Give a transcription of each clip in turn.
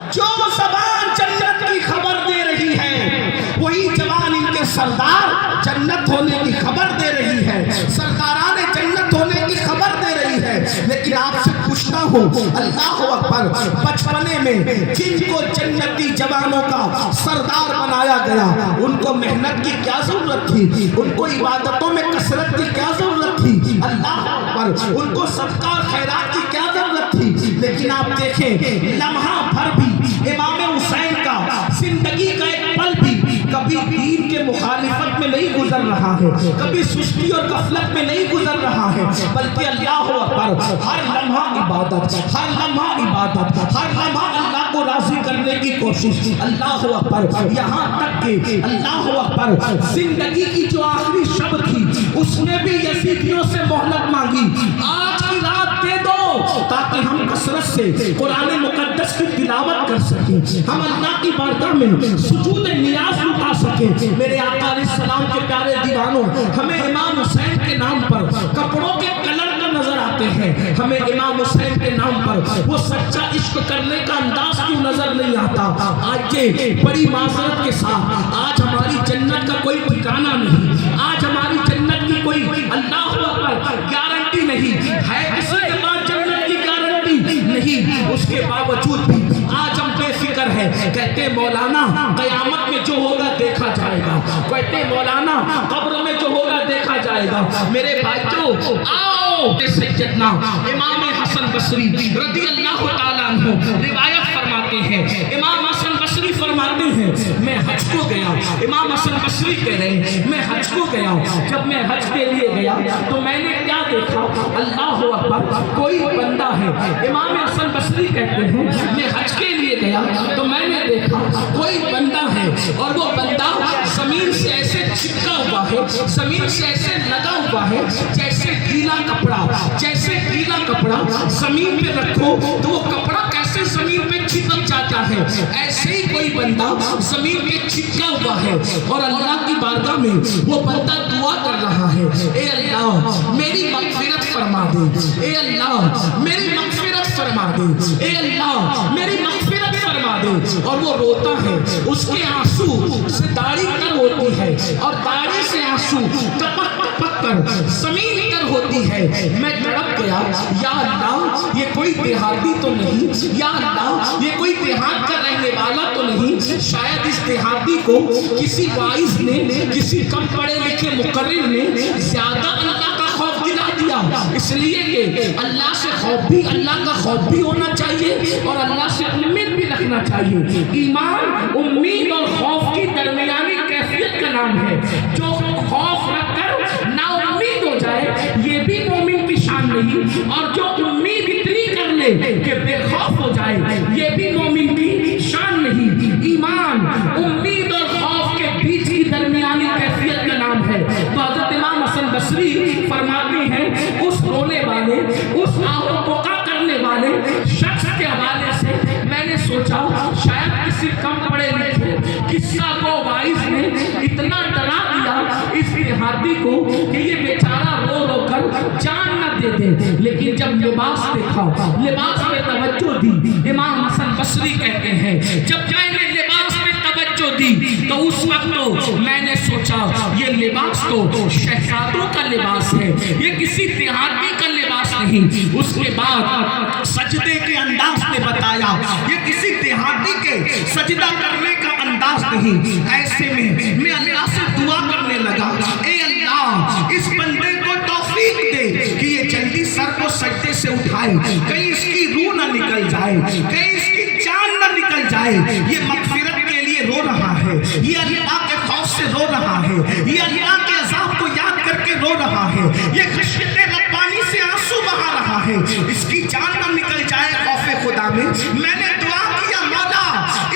جو زبان جنت کی خبر دے رہی ہے وہی زبان ان کے سردار جنت ہونے کی خبر دے رہی ہے، سرداران جنت ہونے کی خبر دے رہی ہے۔ لیکن آپ سے پوچھتا ہوں، اللہ اکبر، بچپنے میں جن کو جنتی جوانوں کا سردار بنایا گیا ان کو محنت کی کیا ضرورت تھی؟ ان کو عبادتوں میں کثرت کی کیا ضرورت تھی؟ اللہ اکبر، ان کو صدقہ اور خیرات کی کیا ضرورت تھی؟ لیکن آپ دیکھیں، لمحہ بھر بھی امام حسین کا زندگی کا ایک پل بھی کبھی دین کے مخالفت میں نہیں گزر رہا ہے، کبھی سستی اور غفلت میں نہیں گزر رہا ہے، بلکہ اللہ اکبر، ہر لمحہ عبادت، ہر لمحہ عبادت، ہر لمحہ اللہ کو راضی کرنے کی کوشش۔ اللہ اکبر، یہاں تک کہ اللہ اکبر زندگی کی جو آخری شب تھی اس نے بھی یزیدیوں سے مہلت مانگی، آج کی رات دے دو تاکہ ہم کثرت سے قرآن مقدس کی تلاوت کر سکیں، ہم اللہ کی بارگاہ میں سجود نیاز اٹھا سکیں۔ میرے آقا علیہ السلام کے پیارے دیوانوں، ہمیں امام حسین کے نام پر کپڑوں کے کلر کا نظر آتے ہیں، ہمیں امام حسین کے نام پر وہ سچا عشق کرنے کا انداز کیوں نظر نہیں آتا؟ آج کے بڑی معذرت کے ساتھ آج ہماری جنت کا کوئی ٹھکانہ نہیں، آج ہماری جنت کی کوئی اللہ اکبر گارنٹی نہیں ہے، کسی کے پاس جنت کی گارنٹی نہیں، اس کے باوجود بھی آج ہم بے فکر ہیں۔ کہتے مولانا قیامت میں جو ہوگا دیکھا جائے گا، کہتے مولانا قبر میں جو ہوگا دیکھا جائے گا۔ میرے بھائیو آؤ، سیدنا امام حسن بصری رضی اللہ تعالیٰ عنہ روایت فرماتے ہیں، امام حسن بصری فرماتے ہیں میں حج کو گیا، امام حسن بصری کہہ رہے ہیں میں حج کو گیا، جب میں حج کے لیے گیا تو میں نے کیا دیکھا؟ اللہ اکبر، کوئی بندہ ہے، امام حسن بصری کہتے ہیں میں حج کے لیے گیا تو میں نے دیکھا کوئی بندہ ہے اور وہ بندہ زمین سے ایسے چپکا ہوا ہے، زمین سے ایسے لگا ہوا ہے جیسے گیلا کپڑا، جیسے گیلا کپڑا زمین پہ رکھو تو وہ کپڑا کیسے زمین پہ چپک جاتا ہے، ایسے ہی کوئی بندہ زمین پہ چپکا ہوا ہے اور اللہ کی بارگاہ میں وہ بندہ دعا کر رہا ہے، اے اللہ میری مغفرت فرما دے، اے اللہ میری مغفرت فرما دے، اے اللہ میری مغفرت فرما دے، اور وہ روتا ہے، اس کے آنسو سے داڑھی تر ہوتی ہے اور داڑھی سے آنسو ٹپک ٹپک کر زمین تر ہوتی ہے۔ میں تڑپ گیا، یا اللہ یہ کوئی دیہاتی تو نہیں، یا اللہ یہ کوئی دیہات کا رہنے والا تو نہیں، شاید اس دیہاتی کو کسی وائز نے، کسی کم پڑھے لکھے مقرر نے زیادہ اللہ کا خوف دلا دیا، اس لیے کہ اللہ سے خوف بھی، اللہ کا خوف بھی ہونا چاہیے اور اللہ سے امید بھی رکھنا چاہیے۔ ایمان امید اور خوف کی درمیانی کیفیت کا نام ہے، جو خوف رکھ کر نا امید ہو جائے یہ بھی مومن کی شان نہیں، اور جو امید اتنی کر لے کہ بے خوف ہو جائے یہ بھی مومن کی شان نہیں۔ ایمان امید اور خوف کے بیچ کی درمیانی کیفیت کا نام ہے۔ تو حضرت امام حسن بصری فرماتے ہیں اس رونے والے، اس آہ و بکا کرنے والے شخص کے حوالے سے میں نے سوچا شاید کسی کم پڑھے لکھے قصہ کو وائز نے اتنا ڈرا دیا اس دیہاتی کو کہ یہ بیچارہ رو رو کر جان نہ دے دے، لیکن جب لباس دیکھا، لباس پہ توجہ دی، امام حسن بصری کہتے ہیں جب میں نے لباس پہ توجہ دی تو اس وقت تو میں نے سوچا یہ لباس تو شہزادوں کا لباس ہے، یہ کسی دیہاتی کا لباس نہیں۔ اس کے بعد سجدے کے انداز نے بتایا یہ کسی دیہاتی کے سجدہ کرنے کا انداز نہیں۔ ایسے میں اللہ سے دعا کرنے لگا، اے اللہ اس بندے کو توفیق دے کہ یہ جلدی سر کو سجدے سے اٹھائے، کہیں اس کی روح نہ نکل جائے، کہیں اس کی جان نہ نکل جائے، یہ مغفرت کے لیے رو رہا ہے، یہ اللہ کے خوف سے رو رہا ہے، یہ اللہ کے عذاب کو یاد کر کے رو رہا ہے، یہ خشیت ربانی سے آنسو بہا رہا ہے، اس کی جان نہ نکل جائے خوف خدا میں۔ میں نے دعا کیا مولا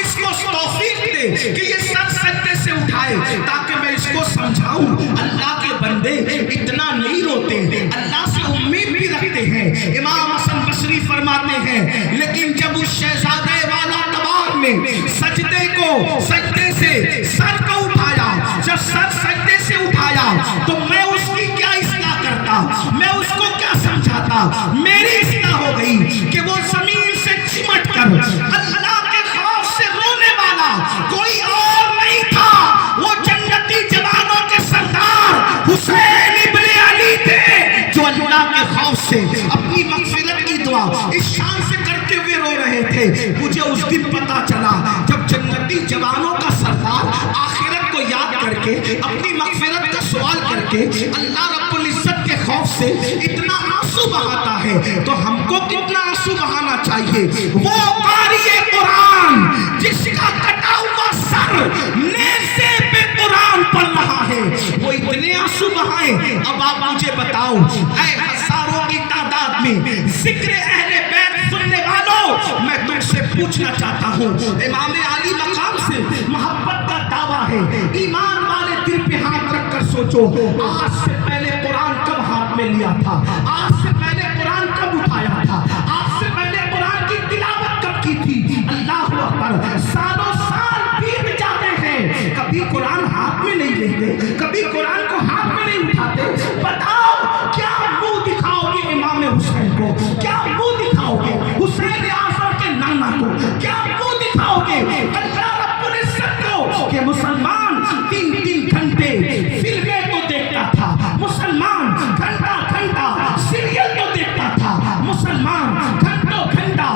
اس کو توفیق دے کہ یہ سر سجدے سے اٹھائے تاکہ میں اس کو سمجھاؤں اللہ کے بندے اتنا نہیں روتے، اللہ سے امید بھی رکھتے ہیں۔ امام حسن بصری فرماتے ہیں لیکن جب اس شہزادے والا تبار نے سجدے سے سر کو اٹھایا، جب سر سجدے سے اٹھایا تو میں اس کی کیا اصلاح کرتا، میں اس کو کیا سمجھاتا؟ میری اصلاح ہو گئی کہ وہ زمین سے چمٹ کر اللہ کے دعا اس شان سے کرتے ہوئے رو رہے تھے. مجھے اس دن پتا چلا جب جنتی جوانوں کا سردار آخرت کو یاد کر کے اپنی مغفرت کا سوال کر کے اللہ رب العزت کے خوف سے اتنا آنسو بہاتا ہے تو ہم کو کتنا آنسو بہانا چاہیے. وہ قاری قرآن جس کا کٹا ہوا سر نیزے پہ قرآن پڑھ رہا ہے وہ اتنے آنسو بہائے. اب آپ مجھے بتاؤ اے ہزاروں کی تعداد میں ذکر اہل بیت سننے والوں, میں تم سے پوچھنا چاہتا ہوں, امام علی مقام سے محبت کا دعویٰ ہے. ایمان والے دل پہ ہاتھ رکھ کر سوچو, آج سے پہلے قرآن کب ہاتھ میں لیا تھا؟ آج سے پہلے قرآن کب اٹھایا تھا؟ آج سے پہلے قرآن کی تلاوت کب کی تھی؟ اللہ اکبر. سالوں سال بیت جاتے ہیں, کبھی قرآن ہاتھ میں نہیں لیتے, کبھی قرآن کو ہاتھ میں نہیں اٹھاتے. بتاؤ کیا منہ دکھاؤ گے امام حسین کو؟ کیا منہ دکھاؤ گے حسین اعظم کے نانا کو؟ کیا منہ دکھاؤ گے اللہ رب العزت کو کہ مسلمان 3 گھنٹے فلمیں تو دیکھتا تھا, مسلمان گھنٹہ گھنٹہ سیریل تو دیکھتا تھا, مسلمان گھنٹوں گھنٹہ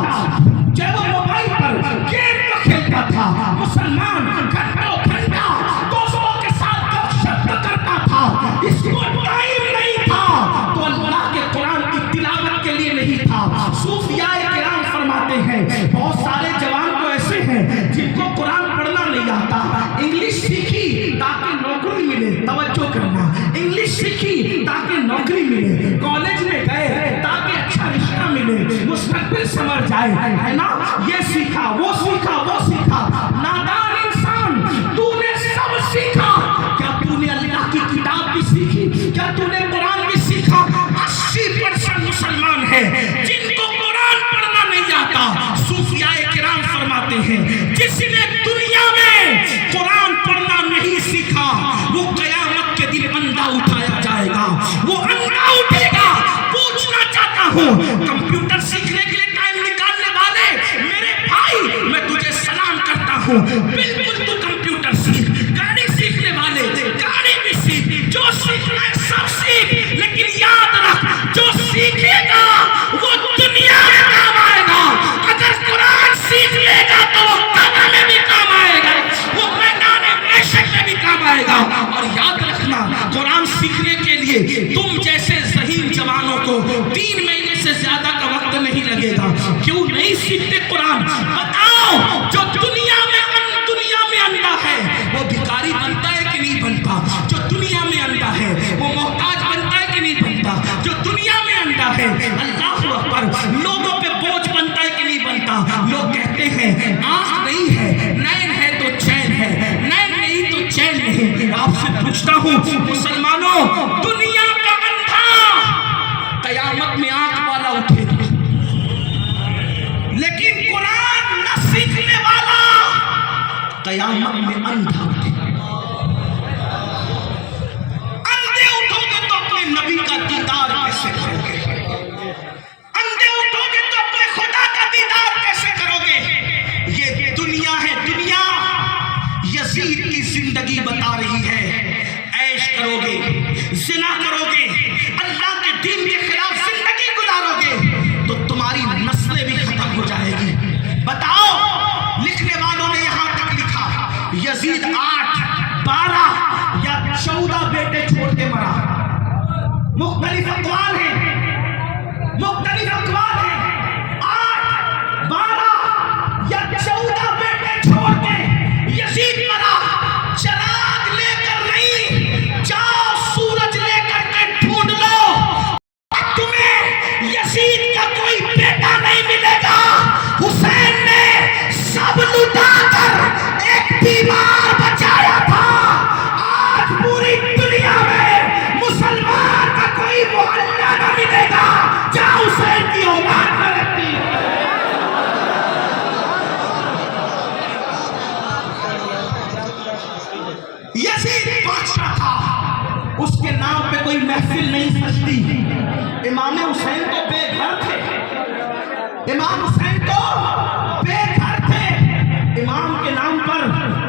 جو موبائل پر گیم تو کھیلتا تھا, مسلمان گھنٹوں گھنٹہ دوستوں کے ساتھ گپ شپ کرتا تھا, اس کو ٹائم نہیں تھا تو اللہ کے قرآن کی تلاوت کے لیے نہیں تھا. صوفیاء کرام فرماتے ہیں بہت سارے جوان تو ایسے ہیں جن کو قرآن پڑھنا نہیں آتا, انگلش سیکھی تاکہ نوکری ملے, توجہ کرنا, انگلش سیکھی تاکہ نوکری ملے, کالج میں گئے تاکہ اچھا رشتہ ملے, مستقبل سمجھ جائے, ہے نا, یہ سیکھا وہ سیکھا وہ سیکھا. نادان انسان, تو نے سب سیکھا, کیا تو نے اللہ کی کتاب بھی سیکھی؟ کیا تو نے قرآن بھی سیکھا؟ 80% مسلمان ہیں جن کو قرآن پڑھنا نہیں آتا. صوفیاء کرام فرماتے ہیں جس نے دنیا میں قرآن پڑھنا نہیں سیکھا وہ قیامت کے دن اندھا اٹھایا جائے گا, وہ اندھا اٹھے گا. پوچھنا چاہتا ہوں کمپیوٹر سیکھنے کے لیے ٹائم نکالنے والے میرے بھائی, میں تجھے سلام کرتا ہوں, بالکل تو کمپیوٹر سیکھ. گاڑی سیکھنے والے گاڑی بھی سیکھ, جو سیکھنا ہے سب سیکھ, لیکن یاد رکھ جو سیکھے گا وہ دنیا میں کام آئے گا. اگر قرآن سیکھ لے گا تو وہ قبر میں بھی کام آئے گا, وہ میدان محشر میں بھی کام آئے گا. اور یاد رکھنا قرآن سیکھنے کے لیے تم جیسے ذہین جوانوں کو 3 مہینے سے زیادہ کا وقت نہیں لگے گا. کیوں نہیں سیکھتے قرآن؟ بتاؤ جو دنیا میں اندھا ہے وہ بھکاری بنتا ہے کہ نہیں بنتا؟ جو دنیا میں اندھا ہے وہ محتاج بنتا ہے کہ نہیں بنتا؟ جو دنیا میں اندھا ہے اللہ اکبر لوگوں پہ بوجھ بنتا ہے کہ نہیں بنتا؟ لوگ کہتے ہیں آنکھ نہیں ہے, نین ہے تو چین ہے, نین نہیں تو چین نہیں. آپ سے پوچھتا ہوں مسلمانوں, دنیا کا اندھا قیامت میں آنکھ والا اٹھے گا, لیکن قرآن نہ سیکھنے والا قیامت میں اندھا اٹھے گا. اندھے اٹھو گے تو اپنے نبی کا دیدار کیسے کرو گے؟ اندھے اٹھو گے تو اپنے خدا کا دیدار کیسے کرو گے؟ یہ دنیا ہے, دنیا یزید کی زندگی بتا رہی ہے. عیش کرو گے, زنا کرو گے, اللہ کے دین کے خلاف زندگی گزارو گے تو تمہاری نسلیں بھی ختم ہو جائے گی. بتاؤ, لکھنے والوں نے یہاں تک لکھا یزید 8, 12 یا 14 بیٹے چھوڑ کے مرا. مختلف اقوال ہیں, مختلف اقوال ہیں. 8, 12 یا 14 بیٹے چھوڑ کے یزید مرا. چراغ لے کر نہیں, جاؤ سورج لے کر کے ڈھونڈ لو, تمہیں یزید کا کوئی بیٹا نہیں ملے گا. حسین نے سب لٹا کر ایک بیمار بچایا تھا. آج پوری دنیا میں مسلمان کا کوئی محلہ نہ ملے گا جہاں حسین کی اولاد نہ رہتی. یزید بادشاہ تھا, اس کے نام پہ کوئی محفل نہیں سجتی. امام حسین تو بے گھر تھے, امام حسین تو بے گھر تھے. امام کے نام پر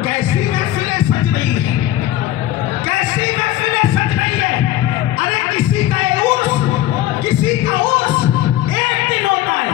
کیسی محفلیں سج رہی ہیں, کیسی محفلیں سج رہی ہے. ارے کسی کا عرس ایک دن ہوتا ہے,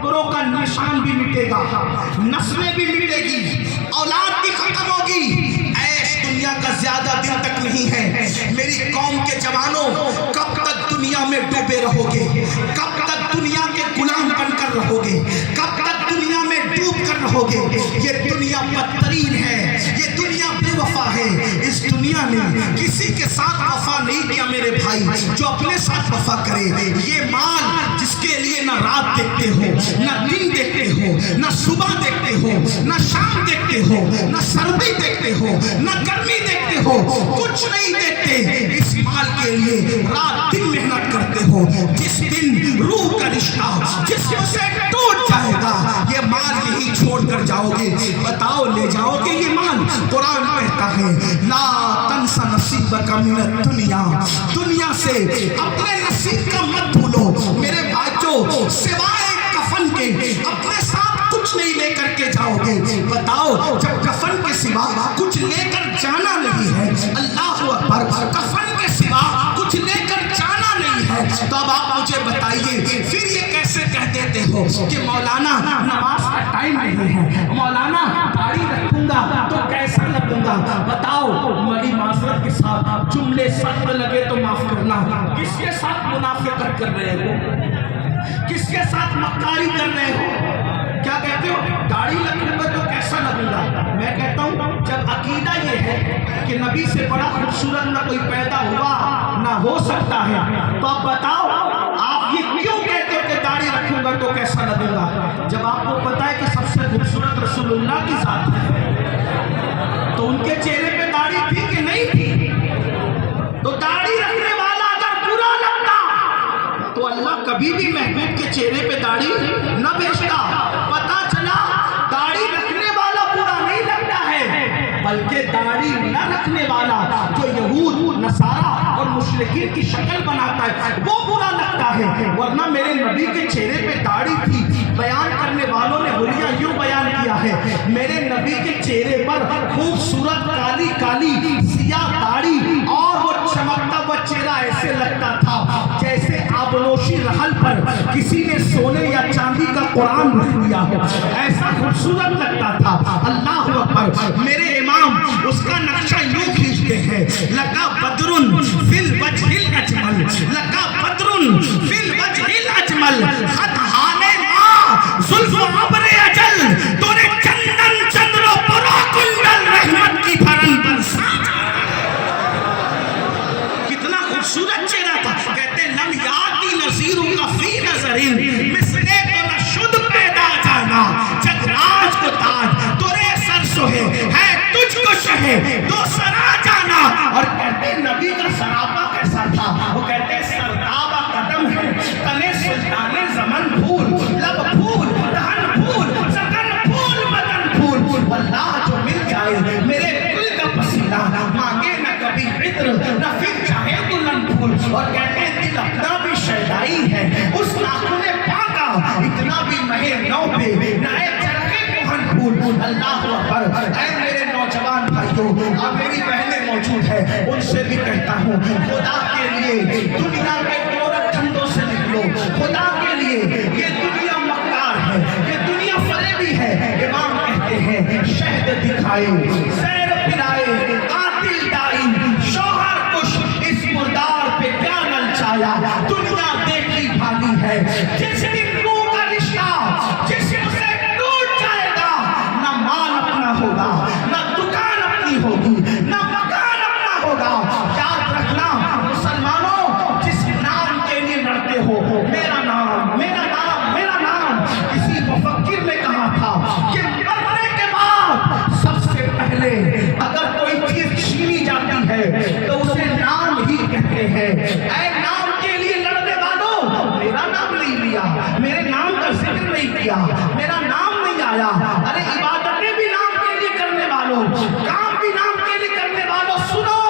قبروں کا نشان بھی مٹے گا، نسلیں بھی مٹے گی، اولاد بھی ختم ہوگی، عیش دنیا کا زیادہ دن تک نہیں ہے۔ میری قوم کے جوانوں، کب تک دنیا میں ڈوبے رہو گے؟ کب تک دنیا کے غلام بن کر رہو گے؟ کب تک دنیا میں ڈوب کر رہو گے؟ یہ دنیا بدترین ہے، یہ دنیا بے وفا ہے۔ اس دنیا نے کسی کے ساتھ وفا نہیں کیا میرے بھائی، جو اپنے ساتھ وفا کرے۔ یہ مال جس کے لیے نہ رات دیکھتے ہو، نہ دن دیکھتے ہو، نہ صبح دیکھتے ہو، نہ شام دیکھتے ہو، نہ سردی دیکھتے ہو، نہ گرمی دیکھتے ہو، کچھ نہیں دیکھتے، اس مال کے لیے رات دن محنت کرتے ہو۔ جس دن روح کا رشتہ جسم سے ٹوٹ جائے گا، یہ مال یہی چھوڑ کر جاؤ گے۔ بتاؤ لے جاؤ گے یہ مال؟ قرآن کہتا ہے لا تنس نصیبک من الدنیا، دنیا سے اپنے نصیب کا مت بھولو۔ میرے بھائیو، سوائے کفن کے اپنے ساتھ کچھ نہیں لے کر کے جاؤ گے۔ بتاؤ جب کفن کے سوا کچھ لے کر جانا نہیں ہے، اللہ اکبر، کفن کے سوا کچھ لے کر جانا نہیں ہے، تو اب آپ مجھے بتائیے پھر یہ کیسے کہہ دیتے ہو کہ مولانا نماز کا ٹائم نہیں ہے، مولانا داڑھی رکھوں گا تو کیسا لگوں گا؟ بتاؤ، بڑی معذرت کے ساتھ جملے سخت لگے تو معاف کرنا، کس کے ساتھ منافقت کر رہے ہو؟ کس کے ساتھ مکاری کر رہے ہو؟ کیا کہتے ہو؟ داڑھی رکھوں گا تو کیسا لگوں گا؟ میں کہتا ہوں جب عقیدہ یہ ہے کہ نبی سے بڑا خوبصورت نہ کوئی پیدا ہوا نہ ہو سکتا ہے، تو اب بتاؤ آپ یہ کیوں کہتے ہو کہ داڑھی رکھوں گا تو کیسا لگوں گا؟ جب آپ کو پتا ہے کہ سب سے خوبصورت رسول اللہ کی ذات ہے، تو ان کے چہرے پہ داڑھی تھی کہ نہیں تھی؟ تو داڑھی رکھنے والا اگر برا لگتا تو اللہ کبھی بھی محبوب کے چہرے پہ داڑھی نہ بھیجتا۔ پتا چلا داڑھی رکھنے والا برا نہیں لگتا ہے، بلکہ داڑھی نہ رکھنے والا جو یہود، نصارہ اور مشرکین کی شکل بناتا ہے وہ برا لگتا ہے۔ ورنہ میرے نبی کے چہرے پہ داڑھی تھی۔ بیان کرنے والوں نے حلیہ یوں بیان کیا ہے، میرے نبی کے چہرے پر خوبصورت کالی کالی سیاہ داڑھی اور وہ چمکتا ہوا چہرہ ایسے لگتا تھا جیسے آبنوشی رحل پر کسی نے سونے یا چاندی کا قرآن رکھ لیا ہو، ایسا خوبصورت لگتا تھا۔ اللہ اکبر، میرے امام اس کا نقشہ یوں کھینچتے ہیں، لگا بدرن فی الوجہ الاجمل، لگا بدرن فی الوجہ الاجمل، خط حالے ماں زلف عبر اجل، تونے چندن چندر و پرا کنڈل رحمت کی بھرن برسات۔ کتنا خوبصورت چہرہ تھا۔ کہتے لم یاتی نظیروں کا فی نظرین، مثلے تو نہ شد پیدا جانا، جگ راج کو تاج تورے سر سوہے، ہے تجھ کو شہے دو سرا جانا۔ اور کہتے نبی کا سراپا کیسا تھا؟ وہ کہتے سرتابہ قدم ہے، تنے سلطان زمن پھول، لب پھول، دہن پھول، سکن پھول، بدن پھول۔ واللہ جو مل جائے میرے دل کا پسینہ، مانگے نہ کبھی عطر، نہ پھر چاہے دلہن پھول۔ اور کہتے دل اپنا بھی شیدائی ہے، اس ناخن پاکا اتنا بھی مہے نو پہ، نئے چرخے کوہن پھول۔ اللہ اکبر، اے میرے نوجوان بھائیوں، اب میری بہنیں موجود ہیں، ان سے بھی کہتا ہوں خدا کے لیے دنیا کے گورکھ دھندوں سے نکلو۔ خدا کے لیے یہ دنیا مکار ہے، یہ دنیا فریبی ہے۔ امام کہتے ہیں شہد دکھائے، زہر پلائے، قاتل ڈائی، شوہر کش، اس مردار پہ کیا نلچایا۔ دنیا دیکھی بھالی ہے، جس دن روح کا رشتہ جسم سے ٹوٹ جائے گا، نہ مال اپنا ہوگا، نہ دکان اپنی ہوگی، نہ مکان اپنا ہوگا۔ یاد رکھنا مسلمانوں، جس نام کے لیے لڑتے ہو، میرا نام، میرا نام، میرا نام، کسی مفکر نے کہا تھا کہ مرنے کے بعد سب سے پہلے اگر کوئی چیز چھینی جاتی ہے تو اسے نام ہی کہتے ہیں۔ اے نام کے لیے لڑنے والوں، میرا نام نہیں لیا، میرے نام کا ذکر نہیں کیا، میرا نام نہیں آیا۔ ارے عبادتیں بھی نام کے لیے کرنے والوں، کام بھی نام کے لیے کرنے والوں، سنو،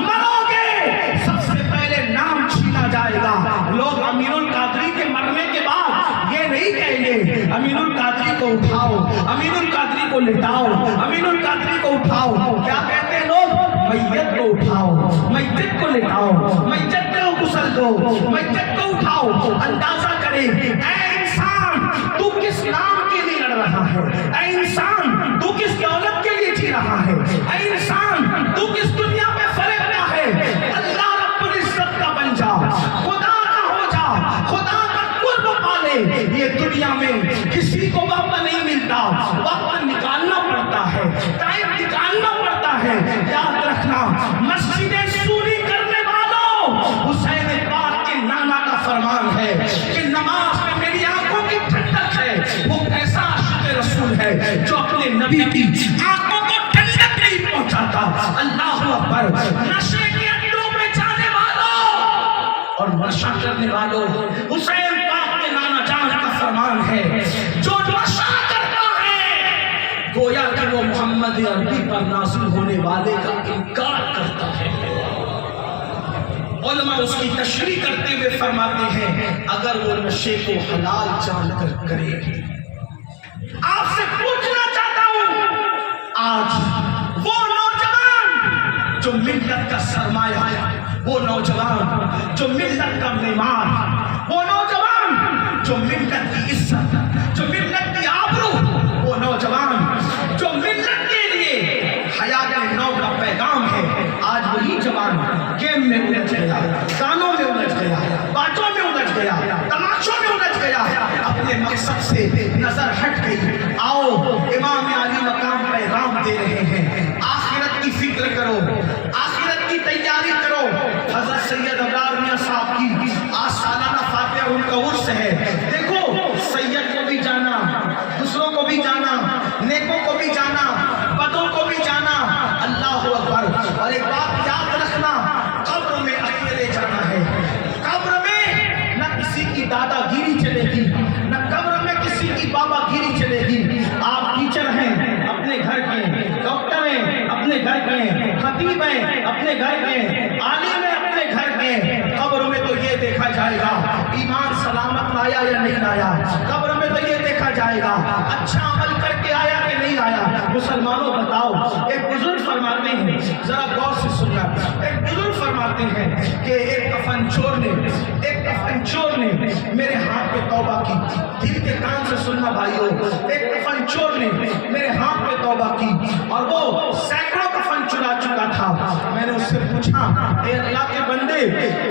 مرو گے سب سے پہلے نام چھینا جائے گا۔ لوگ امین القادری کے مرنے کے بعد یہ نہیں کہیں گے امین القادری کو اٹھاؤ، امین القادری کو لٹاؤ، امین القادری کو اٹھاؤ۔ کیا کہتے ہیں لوگ؟ میت کو اٹھاؤ، میت کو لٹاؤ، میت کو غسل دو، میت کو اٹھاؤ۔ اندازہ کریں اے انسان، تو دنیا میں کسی کو وقت نہیں ملتا، وقت نکالنا پڑتا ہے، ٹائم نکالنا پڑتا ہے۔ یاد رکھنا، مسجدیں سونی کرنے والوں، حسین پاک کے نانا کا فرمان ہے کہ نماز میں میری آنکھوں کی ٹھنڈک ہے۔ وہ کیسا عاشق رسول ہے جو اپنے نبی کی آنکھوں کو ٹھنڈک نہیں پہنچاتا۔ اللہ اکبر۔ نشے کے اڈوں میں جانے والوں اور نشہ کرنے والوں، حسین پاک کے نانا جان کا فرمان ہے جو نشہ کرتا ہے گویا کہ وہ محمد عربی پر نازل ہونے والے کا انکار کرتا ہے۔ علماء اس کی تشریح کرتے ہوئے فرماتے ہیں اگر وہ نشے کو حلال جان کر کرے۔ آپ سے پوچھنا چاہتا ہوں، آج وہ نوجوان جو ملت کا سرمایہ ہے، وہ نوجوان جو ملت کا معمار، وہ نوجوان جو ملت کی عزت، جو ملت کی آبرو، وہ نوجوان جو ملت کے لیے حیات نو کا پیغام ہے، آج وہی جوان گیم میں الجھ گیا، گانوں میں الجھ گیا، باتوں میں الجھ گیا، تماشوں میں الجھ گیا، اپنے مقصد سے نظر ہٹ گئی۔ آؤ امام علی مقام پیغام دے رہے ہیں، آخرت کی فکر کرو، آخرت کی تیاری کرو۔ حضرت سید ابرار میاں صاحب کی آج سالانہ فاتحہ ان کا عرس ہے۔ دیکھو، سید کو بھی جانا، دوسروں کو بھی جانا، نیکوں کو بھی جانا، بدوں کو بھی جانا۔ اللہ اکبر۔ اور ایک بات یاد رکھنا، قبر میں اکیلے جانا ہے۔ قبر میں نہ کسی کی دادا گیری چلے گی، نہ قبر میں کسی کی بابا گیری چلے گی۔ آپ ٹیچر ہیں اپنے گھر کے، ڈاکٹر ہیں اپنے گھر کے، خطیب ہیں اپنے گھر کے، عالم ہیں اپنے گھر کے۔ قبر میں تو یہ دیکھا جائے گا ایمان سلامت لایا یا نہیں لایا، قبر میں تو یہ دیکھا جائے گا اچھا عمل کر کے آیا کہ نہیں آیا۔ مسلمانوں بتاؤ، ایک بزرگ فرماتے ہیں، ذرا غور سے سننا، ایک بزرگ فرماتے ہیں کہ ایک کفن چور نے میرے ہاتھ پہ توبہ کی۔ دل کے کان سے سننا بھائیو، ایک کفن چور نے میرے ہاتھ پہ توبہ کی اور وہ سینکڑوں کفن چرا چکا تھا۔ میں نے اس سے پوچھا، اے اللہ کے بندے،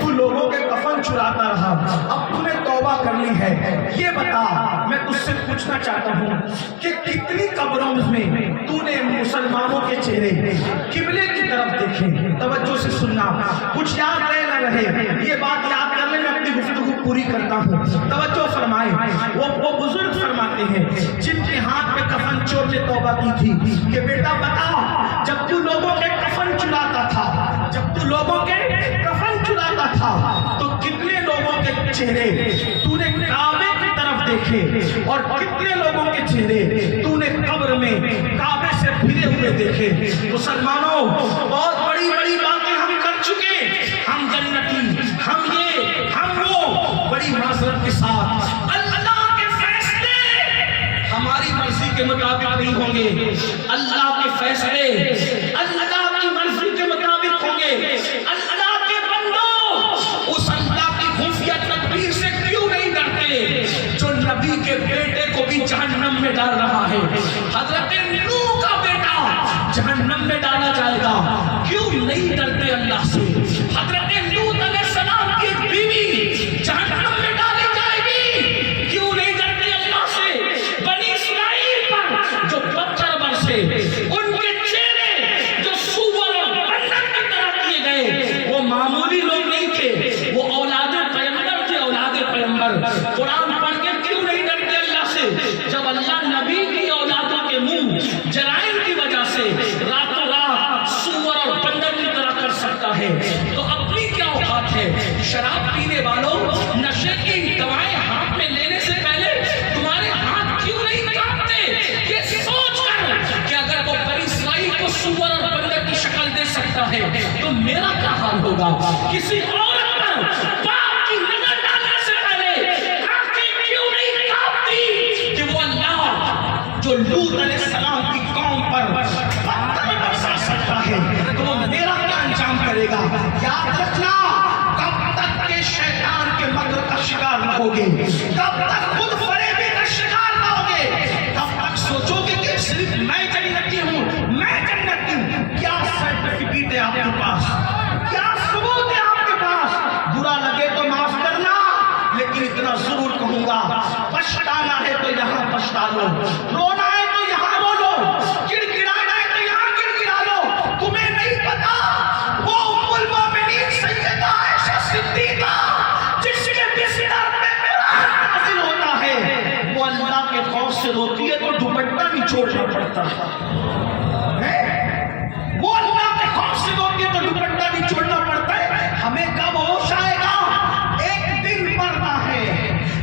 تو لوگوں کے کفن چراتا رہا، اب تو نے توبہ کر لی ہے، یہ بتا، میں تجھ سے پوچھنا چاہتا ہوں کہ کتنی قبروں میں تو نے مسلمانوں کے چہرے قبلے کی طرف دیکھے؟ توجہ سے سننا، کچھ یاد رہے نہ رہے، یہ بات یاد کرنے میں اپنی گفتگو پوری کرتا ہوں۔ توجہ فرمائیں، وہ بزرگ فرماتے ہیں جن کے ہاتھ میں کفن چور نے توبہ کی تھی کہ بیٹا بتا، جب تو لوگوں کے کفن چراتا تھا، تو کتنے لوگوں کے چہرے تو نے کعبے کی طرف دیکھے اور کتنے لوگوں کے چہرے تو نے قبر میں کعبے سے پھرے ہوئے دیکھے؟ مسلمانوں، بہت بڑی بڑی باتیں ہم کر چکے، ہم جنتی، ہم یہ، ہم وہ، بڑی معذرت کے ساتھ اللہ کے فیصلے ہماری مرضی کے مطابق نہیں ہوں گے، اللہ کے فیصلے اللہ کی مرضی کے مطابق ہوں گے۔ اللہ کے بندوں، اس اللہ کی خفیہ تدبیر سے کیوں نہیں ڈرتے جو نبی کے بیٹے کو بھی جہنم میں ڈال رہا ہے؟ حضرت نوح کا بیٹا جہنم میں ڈالا جائے گا، کیوں نہیں ڈرتے اللہ سے؟ حضرت لوط علیہ السلام کی ایک بیوی جہنم میں ڈالی جائے گی، کیوں نہیں ڈرتے اللہ سے؟ بنی اسرائیل پر جو پتھر برسے، ان کے چہرے جو سور اور بندر کی طرح کیے گئے، وہ معمولی لوگ نہیں تھے، وہ اولاد پیغمبر تھے، اولاد پیغمبر۔ قرآن پڑھ کے کیوں نہیں ڈرتے اللہ سے؟ جب اللہ نبی کی اولادوں کے منہ جرائم کی وجہ سے راتوں رات سور اور بندر کی طرح کر سکتا ہے، تو اپنی کیا اوقات ہے؟ شراب پینے والوں، نشے کی دوائیں ہاتھ میں لینے سے پہلے تمہارے ہاتھ کیوں نہیں کانپتے؟ یہ سوچ کر کہ اگر وہ بنی اسرائیل کو سور اور بندر کی شکل دے سکتا ہے تو میرا کیا حال ہوگا؟ کسی عورت پر باپ کی نظر ڈالنے سے پہلے آنکھیں کیوں نہیں کانپتی کہ وہ اللہ جو لوط علیہ السلام کی قوم پر پتھر برسا سکتا ہے تو وہ میرا کیا انجام کرے گا؟ یاد رکھنا، کب تک کے شیطان کے مکر کا شکار نہ ہوگے، کب تک خود فریبی کا شکار نہ ہوگے، کب تک سوچو گے کہ صرف میں جنتی ہوں، میں جنتی ہوں؟ کیا سرٹیفکیٹ ہے آپ کے پاس؟ کیا ثبوت ہے آپ کے پاس؟ برا لگے تو معاف کرنا، لیکن اتنا ضرور کہوں گا، پچھتانے بتا لو، رونا ہے تو یہاں بولو، گڑگڑانا ہے تو یہاں گڑگڑا لو. تمہیں نہیں پتا وہ ام المومنین سیدہ عائشہ صدیقہ جس کے بستر پہ قرآن نازل ہوتا ہے وہ اللہ کے خوف سے روتی ہے تو دوپٹہ نچوڑنا پڑتا ہے. وہ اللہ کے خوف سے روتی ہے تو دوپٹہ نچوڑنا پڑتا ہے. ہمیں کب ہوش آئے گا؟ ایک دن مرنا ہے،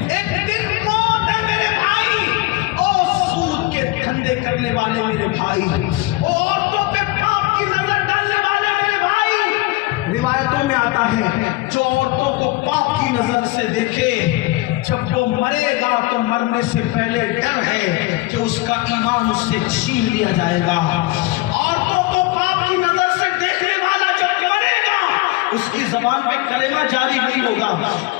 ایک دن موت ہے میرے بھائی. اور سود کے دھندے کرنے والے میرے بھائی، عورتوں پہ پاپ کی نظر ڈالنے والے میرے بھائی، روایتوں میں آتا ہے جو عورتوں کو پاپ کی نظر سے دیکھے جب وہ مرے گا تو مرنے سے پہلے ڈر ہے کہ اس کا ایمان اس سے چھین لیا جائے گا. عورتوں کو پاپ کی نظر سے دیکھنے والا جب مرے گا اس کی زبان پہ کلمہ جاری نہیں ہوگا.